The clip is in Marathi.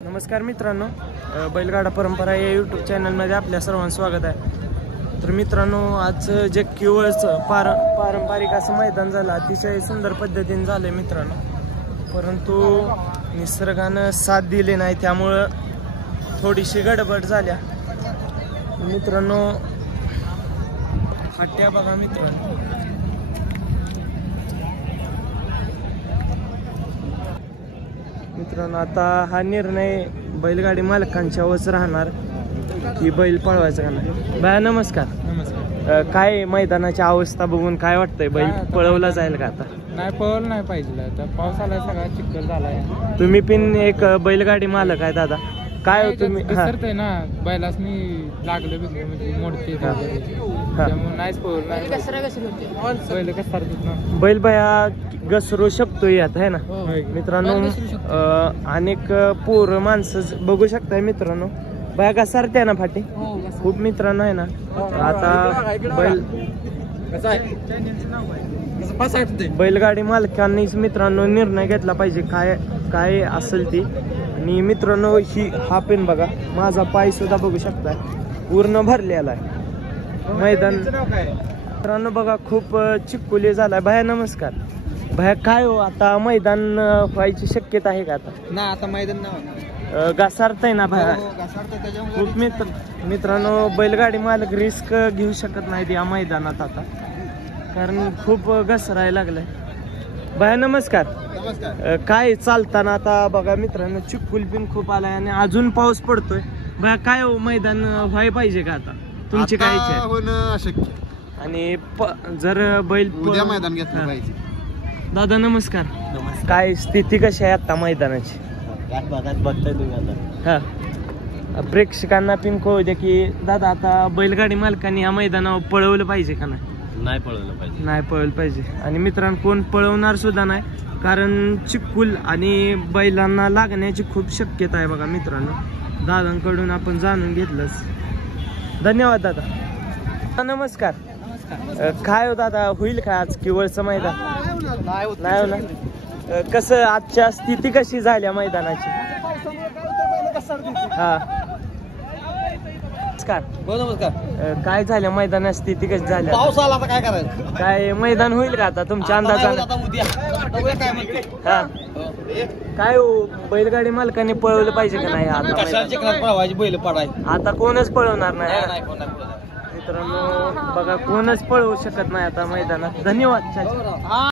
नमस्कार मित्रांनो, बैलगाडा परंपरा या यूट्यूब चॅनलमध्ये आपल्या सर्वांचं स्वागत आहे. तर मित्रांनो, आज जे केवळचं पारंपरिक असं मैदान झालं, अतिशय सुंदर पद्धतीने झालं मित्रांनो. परंतु निसर्गानं साथ दिली नाही, त्यामुळं थोडीशी गडबड झाल्या मित्रांनो. फाट्या बघा मित्रांनो, आता हा निर्णय बैलगाडी मालकांच्यावरच राहणार की बैल पळवायचा का नाही. बाया नमस्कार. नमस्कार. काय मैदानाची अवस्था बघून काय वाटतंय, बैल पळवला जाईल का आता? नाही, पळवलं नाही पाहिजे. आता पाऊस आलाय, सगळा चिखल झालाय. तुम्ही पण एक बैलगाडी मालक आहे दादा, काय हो तुम्ही? विसरतय ना बैलास मी लागलं बिगलं म्हणजे मोडते त्यामुळे नाहीच पळवलं. बैल घसरतात ना. बैल बाया घसरू शकतो यात आहे ना मित्रांनो. अनेक पोर माणसं बघू शकताय मित्रांनो, बाया घसरते ना फाटी खूप मित्रांनो आहे ना. आता बैलगाडी मालकांनीच मित्रांनो निर्णय घेतला पाहिजे काय काय असेल ती. आणि मित्रांनो, हा पेन बघा, माझा पाय सुद्धा बघू शकताय पूर्ण भरलेला आहे मैदान मित्रांनो. बघा खूप चिक्कुले झालाय. भया नमस्कार. भया काय हो, आता मैदान व्हायची शक्यता आहे का आता? ना, आता मैदान ना घसारतय ना भया खूप मित्रांनो. बैलगाडी मालक रिस्क घेऊ शकत नाहीत या मैदानात आता, कारण खूप घसरायला लागलाय. भया नमस्कार. काय चालताना आता बघा मित्रांनो, चिक्कुल पण खूप आलाय आणि अजून पाऊस पडतोय. भया काय हो, मैदान व्हाय पाहिजे का आता? तुमची काय इच्छा आहे? अशक्य. आणि जर बैल उद्या मैदान घेतलं पाहिजे. दादा नमस्कार. काय स्थिती कशी आहे आता मैदानाची? हा, प्रेक्षकांना पण कळू द्या की दादा, आता बैलगाडी मालकांनी या मैदानावर पळवलं पाहिजे का नाही? नाही पळवलं पाहिजे. नाही पळवलं पाहिजे. आणि मित्रांनो, कोण पळवणार सुद्धा नाही, कारण चिक्कुल आणि बैलांना लागण्याची खूप शक्यता आहे बघा मित्रांनो. दादांकडून आपण जाणून घेतलंच. धन्यवाद दादा. नमस्कार. काय हो दादा, होईल का आज केवळचं मैदान? नाही होणार. कसं आजच्या स्थिती कशी झाल्या मैदानाची? हा नमस्कार. काय झालं मैदानाची स्थिती कशी झाली? पाऊस आला, काय करायचं? काय मैदान होईल का आता तुमच्या अंदाजाने? हा, काय हो, बैलगाडी मालकाने पळवलं पाहिजे का नाही आता? बैल पडाय आता कोणच पळवणार नाही मित्रांनो. बघा कोणच पळवू शकत नाही आता मैदानात. धन्यवाद.